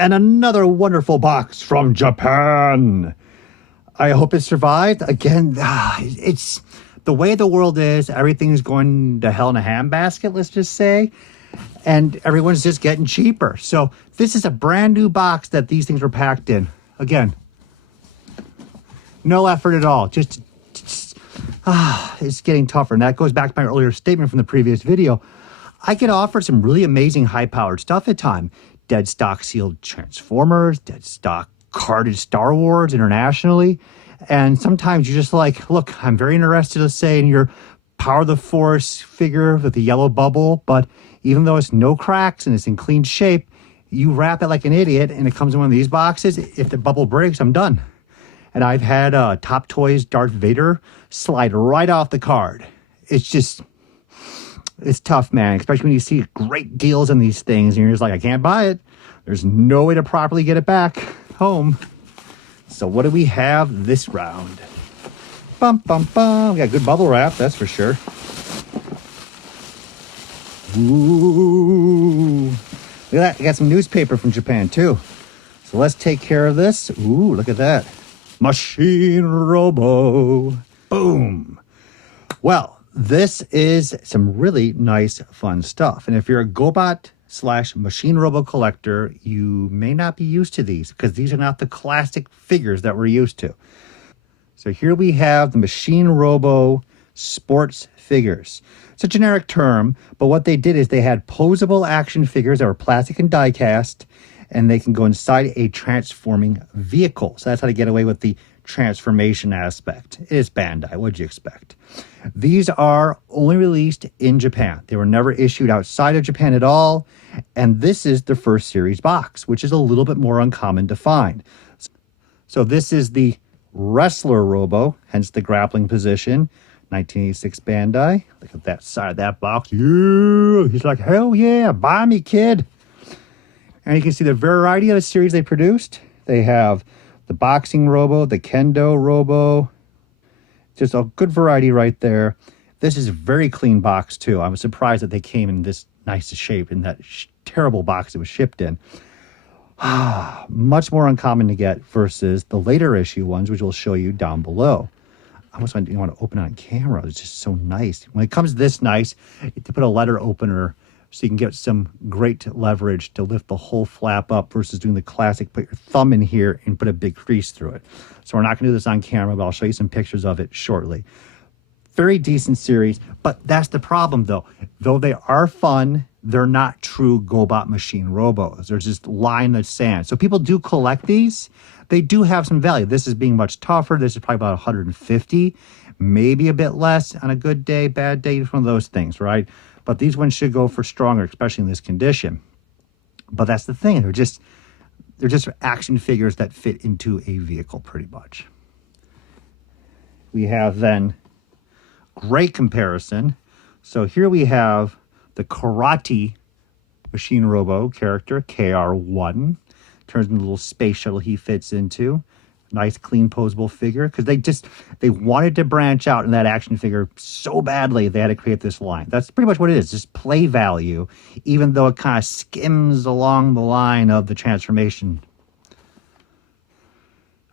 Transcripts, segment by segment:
And another wonderful box from Japan. I hope it survived. Again, it's the way the world is. Everything's going to hell in a handbasket, let's just say. And everyone's just getting cheaper. So this is a brand new box that these things were packed in. Again, no effort at all. Just it's getting tougher. And that goes back to my earlier statement from the previous video. I get offered some really amazing high-powered stuff at times. Dead stock sealed Transformers, dead stock carded Star Wars internationally. And sometimes you're just like, look, I'm very interested, let's say, in your Power of the Force figure with the yellow bubble. But even though it's no cracks and it's in clean shape, you wrap it like an idiot and it comes in one of these boxes. If the bubble breaks, I'm done. And I've had Top Toys Darth Vader slide right off the card. It's tough, man, especially when you see great deals on these things and you're just like, I can't buy it. There's no way to properly get it back home. So what do we have this round? Bum, bum, bum. We got good bubble wrap, that's for sure. Ooh. Look at that. I got some newspaper from Japan, too. So let's take care of this. Ooh, look at that. Machine Robo. Boom. Well, this is some really nice, fun stuff. And if you're a Gobot/Machine Robo collector, you may not be used to these because these are not the classic figures that we're used to. So here we have the Machine Robo sports figures. It's a generic term, but what they did is they had posable action figures that were plastic and die cast, and they can go inside a transforming vehicle. So that's how they get away with the transformation aspect. It is Bandai. What'd you expect? These are only released in Japan. They were never issued outside of Japan at all. And this is the first series box, which is a little bit more uncommon to find. So this is the Wrestler Robo, hence the grappling position. 1986 Bandai. Look at that side of that box. Yeah, he's like, hell yeah, buy me, kid. And you can see the variety of the series they produced. They have the boxing Robo, the kendo Robo. Just a good variety right there. This is a very clean box, too. I was surprised that they came in this nice shape in that terrible box it was shipped in. Much more uncommon to get versus the later issue ones, which we'll show you down below. I almost want to open it on camera. It's just so nice. When it comes this nice, you have to put a letter opener so you can get some great leverage to lift the whole flap up versus doing the classic, put your thumb in here and put a big crease through it. So we're not going to do this on camera, but I'll show you some pictures of it shortly. Very decent series, but that's the problem, though. Though they are fun, they're not true Gobot Machine Robos. They're just line in the sand. So people do collect these. They do have some value. This is being much tougher. This is probably about 150, maybe a bit less on a good day, bad day, one of those things, right? But these ones should go for stronger, especially in this condition. But that's the thing. They're just action figures that fit into a vehicle pretty much. We have then great comparison. So here we have the Karate Machine Robo character, KR1. Turns into a little space shuttle he fits into. Nice, clean, posable figure. Because they wanted to branch out in that action figure so badly, they had to create this line. That's pretty much what it is, just play value, even though it kind of skims along the line of the transformation.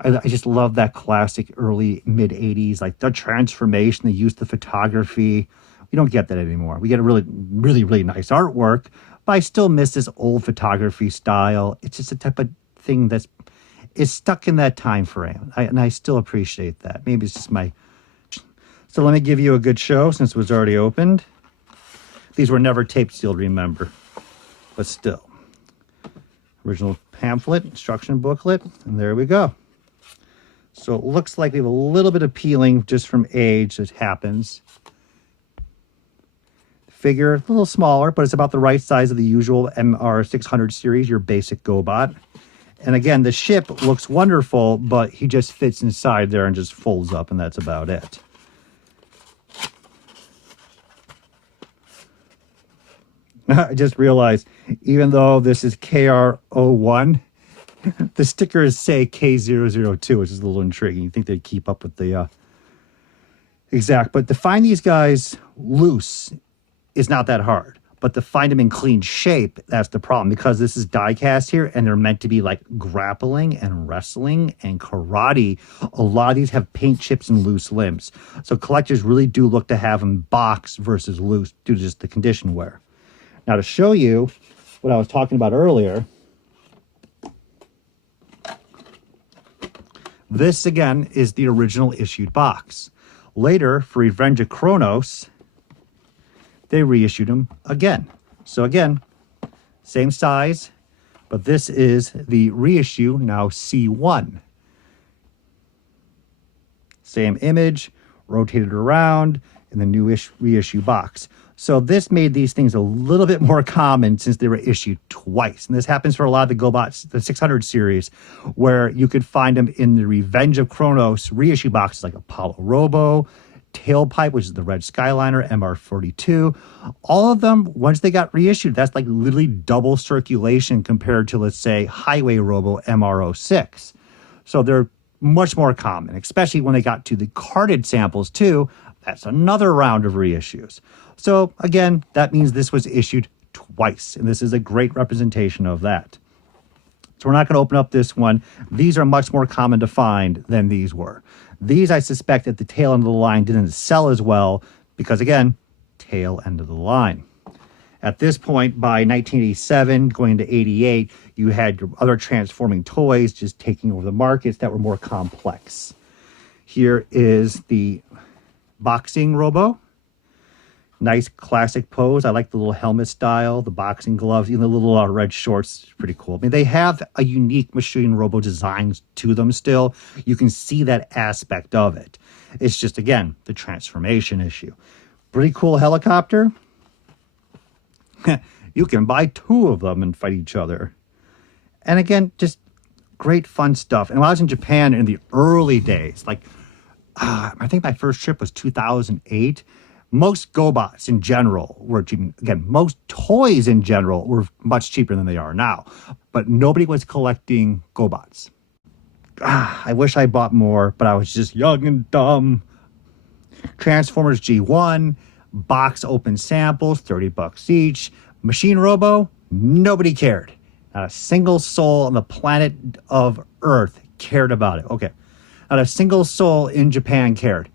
I just love that classic early, mid-80s, like the transformation, the use of the photography. We don't get that anymore. We get a really, really, really nice artwork, but I still miss this old photography style. It's just a type of thing that's stuck in that time frame, and I still appreciate that. Maybe it's just my... So let me give you a good show since it was already opened. These were never tape sealed, remember, but still. Original pamphlet, instruction booklet, and there we go. So it looks like we have a little bit of peeling just from age that happens. Figure, a little smaller, but it's about the right size of the usual MR600 series, your basic Gobot. And again, the ship looks wonderful, but he just fits inside there and just folds up, and that's about it. I just realized, even though this is KR01, the stickers say K002, which is a little intriguing. You think they'd keep up with the exact. But to find these guys loose is not that hard. But to find them in clean shape, that's the problem, because this is die cast here and they're meant to be like grappling and wrestling and karate. A lot of these have paint chips and loose limbs. So collectors really do look to have them boxed versus loose due to just the condition wear. Now to show you what I was talking about earlier, this again is the original issued box. Later, for Revenge of Kronos, they reissued them again. So again, same size, but this is the reissue, now C1. Same image, rotated around in the new reissue box. So this made these things a little bit more common since they were issued twice. And this happens for a lot of the Gobots, the 600 series, where you could find them in the Revenge of Kronos reissue boxes like Apollo Robo, Tailpipe, which is the red Skyliner, MR42. All of them, once they got reissued, that's like literally double circulation compared to, let's say, Highway Robo MR06. So they're much more common, especially when they got to the carded samples too. That's another round of reissues. So again, that means this was issued twice, and this is a great representation of that. So we're not going to open up this one. These are much more common to find than these were. These, I suspect, at the tail end of the line didn't sell as well because, again, tail end of the line. At this point, by 1987, going into 88, you had your other transforming toys just taking over the markets that were more complex. Here is the boxing Robo. Nice classic pose. I like the little helmet style, the boxing gloves, even the little red shorts. Pretty cool. I mean, they have a unique Machine Robo design to them still. You can see that aspect of it. It's just, again, the transformation issue. Pretty cool helicopter. You can buy two of them and fight each other. And again, just great fun stuff. And when I was in Japan in the early days, like, I think my first trip was 2008. Most Gobots in general were cheap. Again, most toys in general were much cheaper than they are now. But nobody was collecting Gobots. I wish I bought more, but I was just young and dumb. Transformers G1, box open samples, $30 each. Machine Robo, nobody cared. Not a single soul on the planet of Earth cared about it. Okay. Not a single soul in Japan cared.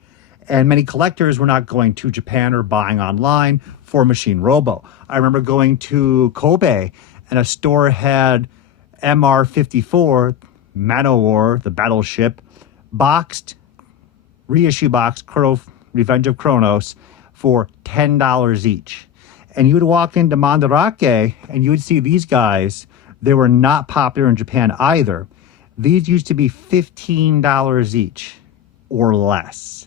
And many collectors were not going to Japan or buying online for Machine Robo. I remember going to Kobe and a store had MR54, Manowar, the battleship, boxed, reissue box, Revenge of Kronos, for $10 each. And you would walk into Mandarake and you would see these guys. They were not popular in Japan either. These used to be $15 each or less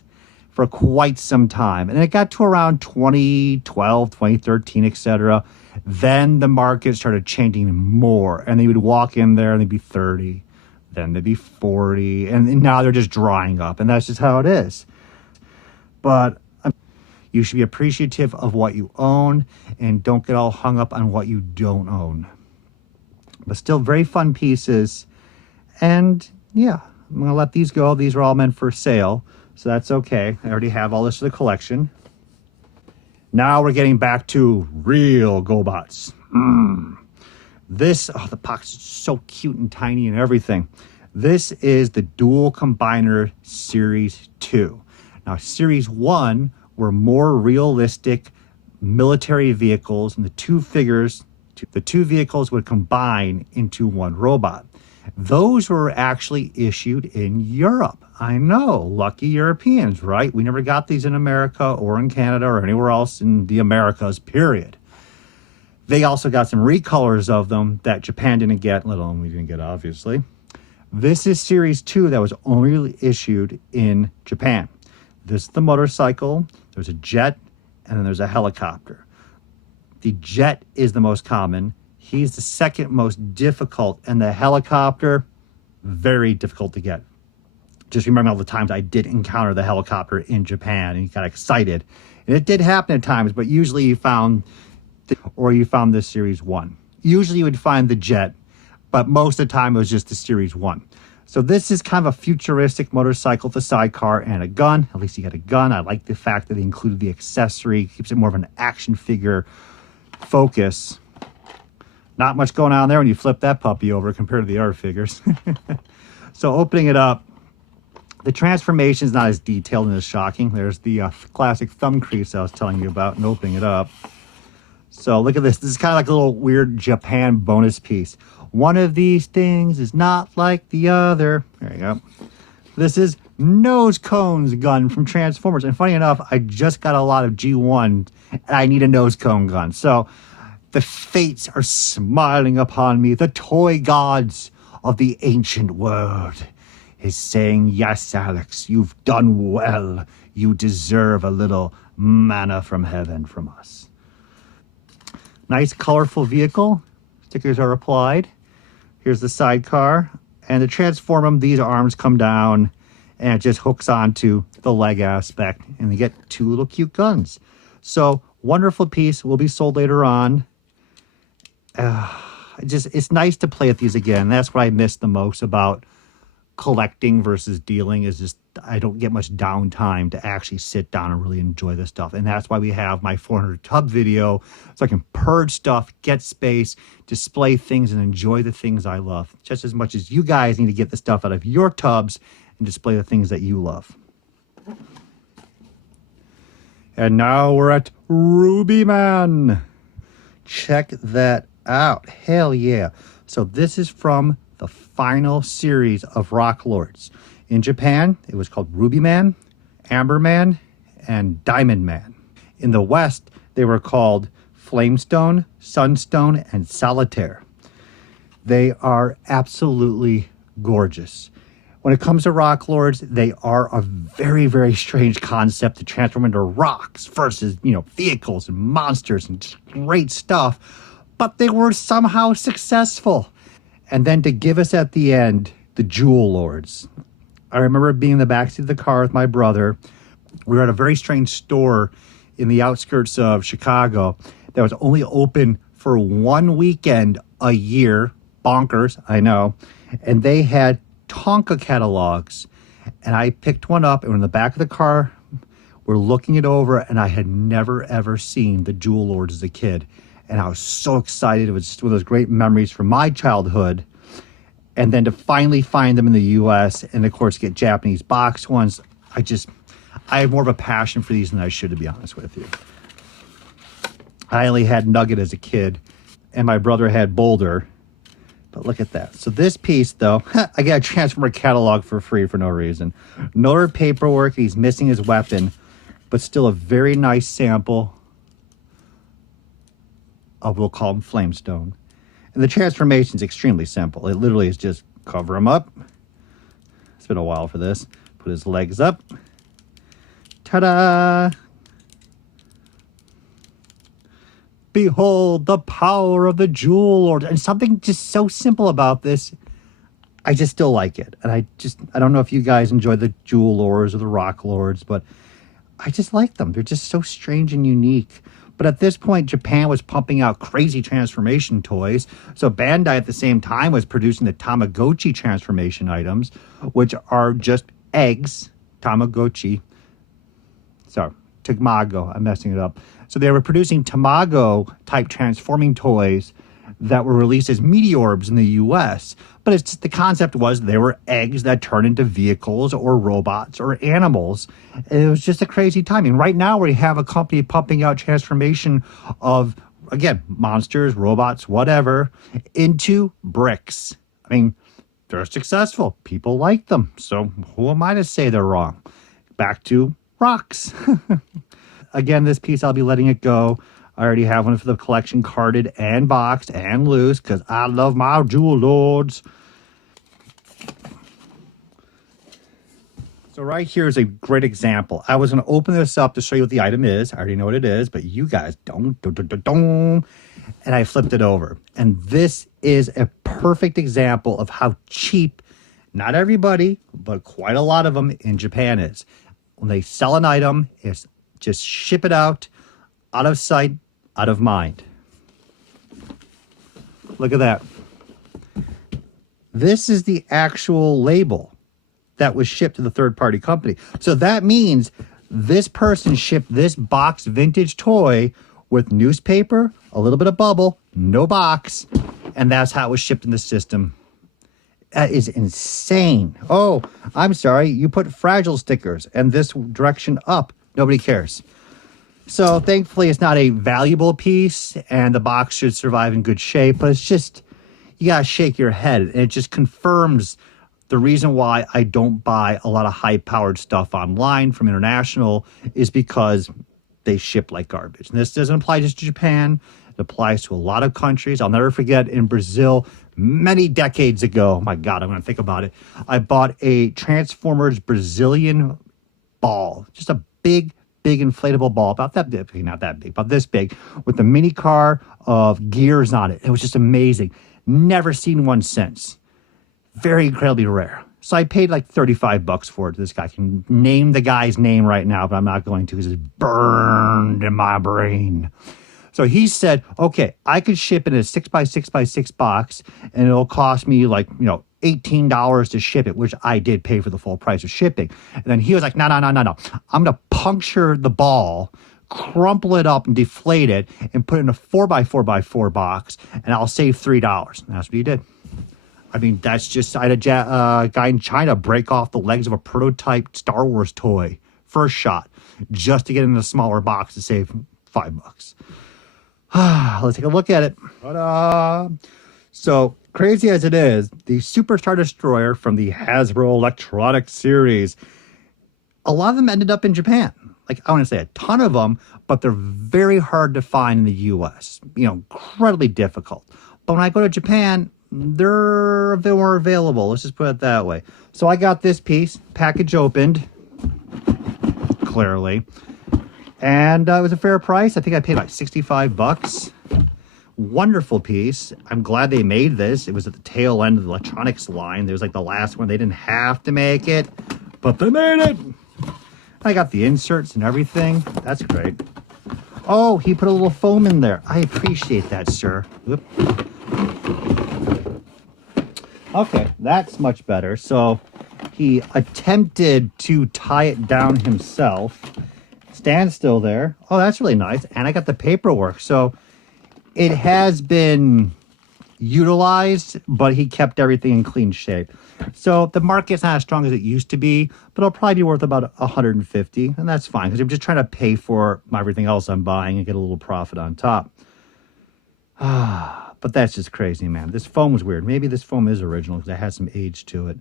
for quite some time. And it got to around 2012, 2013, etc. Then the market started changing more. And they would walk in there and they'd be 30. Then they'd be 40. And now they're just drying up. And that's just how it is. But you should be appreciative of what you own and don't get all hung up on what you don't own. But still very fun pieces. And yeah, I'm going to let these go. These are all meant for sale. So that's okay. I already have all this for the collection. Now we're getting back to real Gobots. This, the box is so cute and tiny and everything. This is the Dual Combiner Series 2. Now, Series 1 were more realistic military vehicles, and the two vehicles would combine into one robot. Those were actually issued in Europe. I know, lucky Europeans, right? We never got these in America or in Canada or anywhere else in the Americas, period. They also got some recolors of them that Japan didn't get, let alone we didn't get, obviously. This is Series 2 that was only issued in Japan. This is the motorcycle, there's a jet, and then there's a helicopter. The jet is the most common. He's the second most difficult, and the helicopter, very difficult to get. Just remember all the times I did encounter the helicopter in Japan and got excited. And it did happen at times, but usually you found this Series 1. Usually you would find the jet, but most of the time it was just the Series 1. So this is kind of a futuristic motorcycle with a sidecar and a gun. At least you got a gun. I like the fact that they included the accessory. Keeps it more of an action figure focus. Not much going on there when you flip that puppy over compared to the other figures. So opening it up, the transformation is not as detailed and as shocking. There's the classic thumb crease I was telling you about and opening it up. So look at this. This is kind of like a little weird Japan bonus piece. One of these things is not like the other. There you go. This is Nose Cone's gun from Transformers. And funny enough, I just got a lot of G1 and I need a nose cone gun. So the fates are smiling upon me. The toy gods of the ancient world is saying, yes, Alex, you've done well. You deserve a little manna from heaven from us. Nice, colorful vehicle. Stickers are applied. Here's the sidecar. And to transform them, these arms come down and it just hooks onto the leg aspect. And you get two little cute guns. So, wonderful piece. Will be sold later on. It's nice to play with these again. That's what I miss the most about collecting versus dealing, is just I don't get much downtime to actually sit down and really enjoy this stuff. And that's why we have my 400 tub video, so I can purge stuff, get space, display things, and enjoy the things I love just as much as you guys need to get the stuff out of your tubs and display the things that you love. And now we're at Ruby Man. Check that out. Hell yeah. So this is from the final series of Rock Lords. In Japan, it was called Ruby Man, Amber Man, and Diamond Man. In the West, they were called Flamestone, Sunstone, and Solitaire. They are absolutely gorgeous. When it comes to Rock Lords, they are a very, very strange concept to transform into rocks versus, vehicles and monsters and just great stuff. But they were somehow successful. And then to give us at the end, the Jewel Lords. I remember being in the backseat of the car with my brother. We were at a very strange store in the outskirts of Chicago that was only open for one weekend a year. Bonkers, I know. And they had Tonka catalogs. And I picked one up, and we're in the back of the car. We're looking it over, and I had never, ever seen the Jewel Lords as a kid. And I was so excited. It was just one of those great memories from my childhood. And then to finally find them in the U.S. and, of course, get Japanese box ones, I have more of a passion for these than I should, to be honest with you. I only had Nugget as a kid, and my brother had Boulder. But look at that. So this piece, though, I got a Transformer catalog for free for no reason. No other paperwork. He's missing his weapon, but still a very nice sample of, we'll call him Flamestone. And the transformation is extremely simple. It literally is just cover him up. It's been a while for this. Put his legs up. Ta-da! Behold the power of the Jewel Lord. And something just so simple about this, I just still like it. And I don't know if you guys enjoy the Jewel Lords or the Rock Lords, but I just like them. They're just so strange and unique. But at this point, Japan was pumping out crazy transformation toys. So Bandai at the same time was producing the Tamagotchi transformation items, which are just eggs. Tamagotchi. Sorry, Tamago. I'm messing it up. So they were producing Tamago type transforming toys that were released as Meteorbs in the US. But it's just, the concept was they were eggs that turn into vehicles or robots or animals. And it was just a crazy time. And right now we have a company pumping out transformation of, again, monsters, robots, whatever, into bricks. I mean, they're successful. People like them. So who am I to say they're wrong? Back to rocks. Again, this piece, I'll be letting it go. I already have one for the collection, carded and boxed and loose, because I love my Jewel Lords. So right here is a great example. I was going to open this up to show you what the item is. I already know what it is, but you guys don't. And I flipped it over. And this is a perfect example of how cheap, not everybody, but quite a lot of them in Japan is. When they sell an item, it's just ship it out of sight, out of mind. Look at that. This is the actual label that was shipped to the third-party company. So that means this person shipped this box vintage toy with newspaper, a little bit of bubble, no box, and that's how it was shipped in the system. That is insane. Oh, I'm sorry, you put fragile stickers and this direction up. Nobody cares. So thankfully it's not a valuable piece and the box should survive in good shape, but it's just, you gotta shake your head, and it just confirms the reason why I don't buy a lot of high-powered stuff online from international is because they ship like garbage. And this doesn't apply just to Japan. It applies to a lot of countries. I'll never forget in Brazil many decades ago. My God, I'm going to think about it. I bought a Transformers Brazilian ball, just a big inflatable ball, about that big, not that big, about this big, with a mini car of gears on it. It was just amazing. Never seen one since. Very incredibly rare. So I paid like $35 for it. This guy, can name the guy's name right now, but I'm not going to because it's burned in my brain. So he said, okay, I could ship it in a 6x6x6 box and it'll cost me like, $18 to ship it, which I did pay for the full price of shipping. And then he was like, no. I'm going to puncture the ball, crumple it up and deflate it and put it in a 4x4x4 box and I'll save $3. And that's what he did. I mean, that's just, I had a guy in China break off the legs of a prototype Star Wars toy, first shot, just to get in a smaller box to save $5. Let's take a look at it. Ta-da! So, crazy as it is, the Superstar Destroyer from the Hasbro Electronics series, a lot of them ended up in Japan. Like, I want to say a ton of them, but they're very hard to find in the U.S. Incredibly difficult. But when I go to Japan, they're a bit more available. Let's just put it that way. So I got this piece, package opened, clearly. And it was a fair price. I think I paid like $65. Wonderful piece. I'm glad they made this. It was at the tail end of the electronics line. It was like the last one. They didn't have to make it, but they made it. I got the inserts and everything. That's great. Oh, he put a little foam in there. I appreciate that, sir. Whoop. Okay, that's much better. So he attempted to tie it down himself. Stand still there. Oh, that's really nice. And I got the paperwork. So it has been utilized, but he kept everything in clean shape. So the market's not as strong as it used to be, but it'll probably be worth about $150, and that's fine because I'm just trying to pay for everything else I'm buying and get a little profit on top. But that's just crazy, man. This foam was weird. Maybe this foam is original because it has some age to it.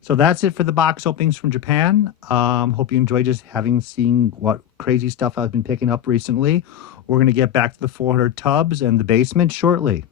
So that's it for the box openings from Japan. Hope you enjoyed just seeing what crazy stuff I've been picking up recently. We're going to get back to the 400 tubs and the basement shortly.